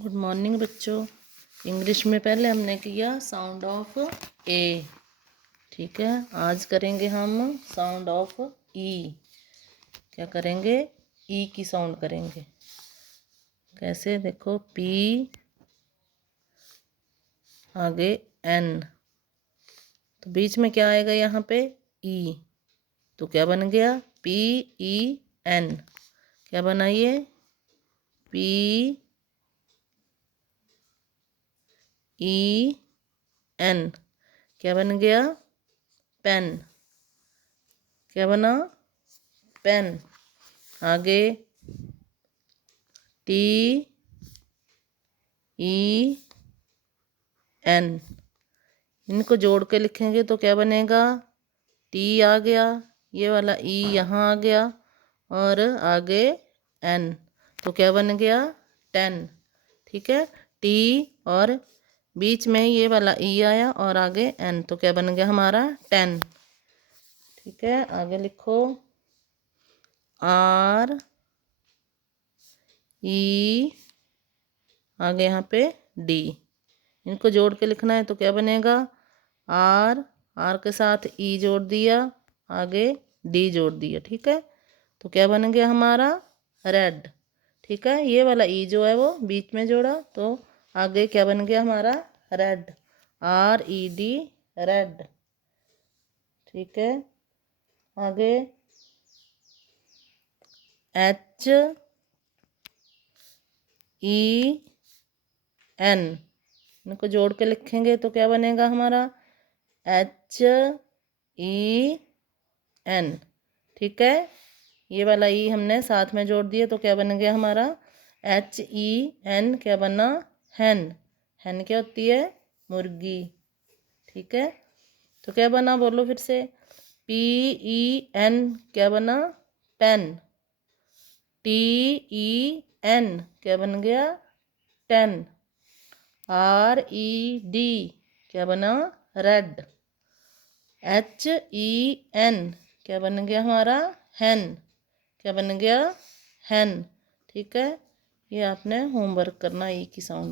Good morning बच्चों। English में पहले हमने किया साउंड ऑफ ए, ठीक है। आज करेंगे हम साउंड ऑफ ई। क्या करेंगे? ई की साउंड करेंगे। कैसे? देखो, पी आगे एन, तो बीच में क्या आएगा यहाँ पे? ई। तो क्या बन गया? P E N. क्या बनाइए? P E N. क्या बन गया? पेन। क्या बना? पेन। आगे टी ई एन, इनको जोड़ के लिखेंगे तो क्या बनेगा? टी आ गया, ये वाला ई यहाँ आ गया, और आगे एन, तो क्या बन गया? टेन। ठीक है, टी और बीच में ये वाला ई आया और आगे एन, तो क्या बन गया हमारा? टेन। ठीक है, आगे लिखो आर ई, आगे यहाँ पे डी, इनको जोड़ के लिखना है तो क्या बनेगा? आर, आर के साथ ई जोड़ दिया, आगे डी जोड़ दिया। ठीक है, तो क्या बन गया हमारा? रेड। ठीक है, ये वाला ई जो है वो बीच में जोड़ा, तो आगे क्या बन गया हमारा? Red. R E D, red. ठीक है, आगे एच ई एन, इनको जोड़ के लिखेंगे तो क्या बनेगा हमारा? H E N. ठीक है, ये वाला ई हमने साथ में जोड़ दिया तो क्या बन गया हमारा? H E N. क्या बना? हैन। हैन क्या होती है? मुर्गी। ठीक है, तो क्या बना? बोलो फिर से। पी ई एन क्या बना? पेन। टी ई एन क्या बन गया? टेन। आर ई डी क्या बना? रेड। एच ई एन क्या बन गया हमारा? हैन। क्या बन गया? हैन। ठीक है, ये आपने होमवर्क करना ई की साउंड।